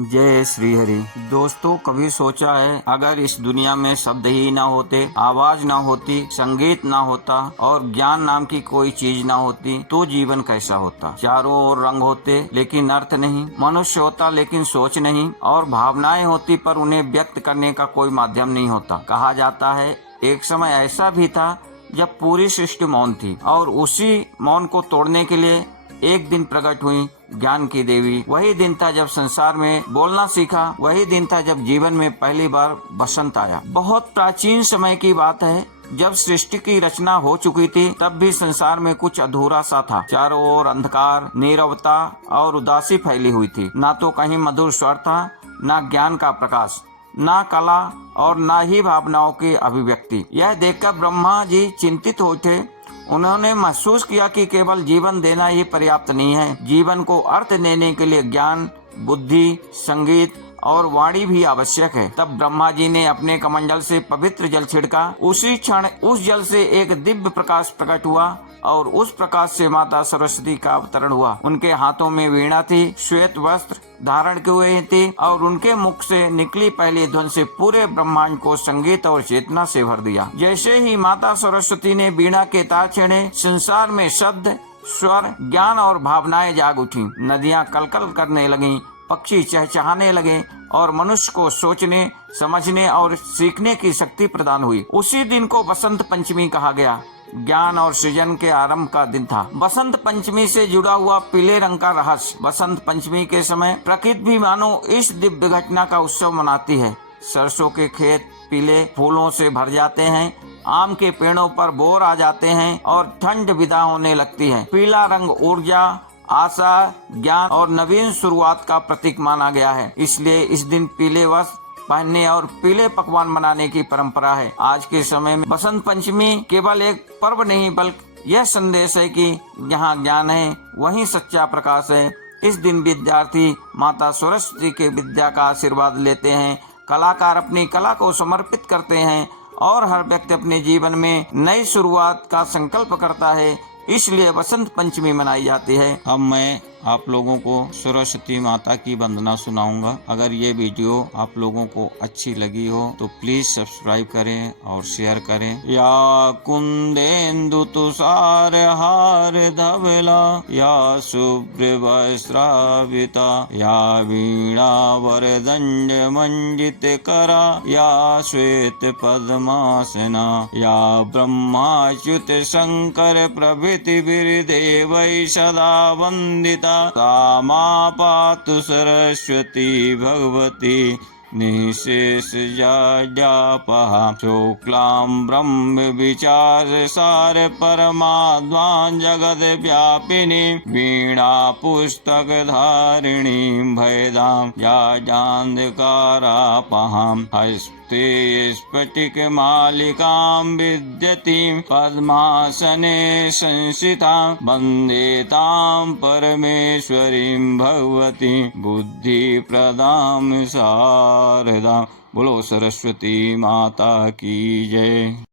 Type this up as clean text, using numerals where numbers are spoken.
जय श्री हरि। दोस्तों, कभी सोचा है अगर इस दुनिया में शब्द ही ना होते, आवाज ना होती, संगीत ना होता और ज्ञान नाम की कोई चीज ना होती तो जीवन कैसा होता। चारों ओर रंग होते लेकिन अर्थ नहीं, मनुष्य होता लेकिन सोच नहीं, और भावनाएं होती पर उन्हें व्यक्त करने का कोई माध्यम नहीं होता। कहा जाता है एक समय ऐसा भी था जब पूरी सृष्टि मौन थी और उसी मौन को तोड़ने के लिए एक दिन प्रकट हुई ज्ञान की देवी। वही दिन था जब संसार में बोलना सीखा, वही दिन था जब जीवन में पहली बार बसंत आया। बहुत प्राचीन समय की बात है, जब सृष्टि की रचना हो चुकी थी तब भी संसार में कुछ अधूरा सा था। चारों ओर अंधकार, नीरवता और उदासी फैली हुई थी। ना तो कहीं मधुर स्वर था, ना ज्ञान का प्रकाश, ना कला और ना ही भावनाओं की अभिव्यक्ति। यह देखकर ब्रह्मा जी चिंतित हो उठे। उन्होंने महसूस किया कि केवल जीवन देना ही पर्याप्त नहीं है, जीवन को अर्थ देने के लिए ज्ञान, बुद्धि, संगीत और वाणी भी आवश्यक है। तब ब्रह्मा जी ने अपने कमंडल से पवित्र जल छिड़का। उसी क्षण उस जल से एक दिव्य प्रकाश प्रकट हुआ और उस प्रकाश से माता सरस्वती का अवतरण हुआ। उनके हाथों में वीणा थी, श्वेत वस्त्र धारण किए हुए थे और उनके मुख से निकली पहली ध्वनि से पूरे ब्रह्मांड को संगीत और चेतना से भर दिया। जैसे ही माता सरस्वती ने वीणा के तार छेड़े, संसार में शब्द, स्वर, ज्ञान और भावनाएं जाग उठी। नदियां कलकल करने लगीं, पक्षी चहचहाने लगे और मनुष्य को सोचने, समझने और सीखने की शक्ति प्रदान हुई। उसी दिन को बसंत पंचमी कहा गया। ज्ञान और सृजन के आरंभ का दिन था। बसंत पंचमी से जुड़ा हुआ पीले रंग का रहस्य। बसंत पंचमी के समय प्रकृति भी मानो इस दिव्य घटना का उत्सव मनाती है। सरसों के खेत पीले फूलों से भर जाते हैं, आम के पेड़ों पर बोर आ जाते हैं और ठंड विदा होने लगती है। पीला रंग ऊर्जा, आशा, ज्ञान और नवीन शुरुआत का प्रतीक माना गया है। इसलिए इस दिन पीले वस्त्र पहनने और पीले पकवान बनाने की परंपरा है। आज के समय में बसंत पंचमी केवल एक पर्व नहीं बल्कि यह संदेश है कि जहाँ ज्ञान है वहीं सच्चा प्रकाश है। इस दिन विद्यार्थी माता सरस्वती के विद्या का आशीर्वाद लेते हैं, कलाकार अपनी कला को समर्पित करते हैं और हर व्यक्ति अपने जीवन में नई शुरुआत का संकल्प करता है। इसलिए बसंत पंचमी मनाई जाती है। अब मैं आप लोगों को सरस्वती माता की वंदना सुनाऊंगा। अगर ये वीडियो आप लोगों को अच्छी लगी हो तो प्लीज सब्सक्राइब करें और शेयर करें। या कुंदेन्दु तुषार हार धवला, या शुभ्र वस्त्रावृता, या वीणा वरदंड मंडित करा, या श्वेत पद्मासना, या ब्रह्माच्युत शंकर प्रभृति देवै सदा वंदिता। सा मा पातु सरस्वती भगवती निशेष जाड्यापहा। शुक्लां ब्रह्म विचार सार परमाद्वां जगद व्यापिनी, वीणा पुस्तक धारिणी भयदां या जान्धकारापहां। हस्ते स्फटिक मालिकां विद्यतीं पद्मासने संस्थितां, वन्दे तां परमेश्वरीं भगवती बुद्धिप्रदां शारदां। बोलो सरस्वती माता की जय।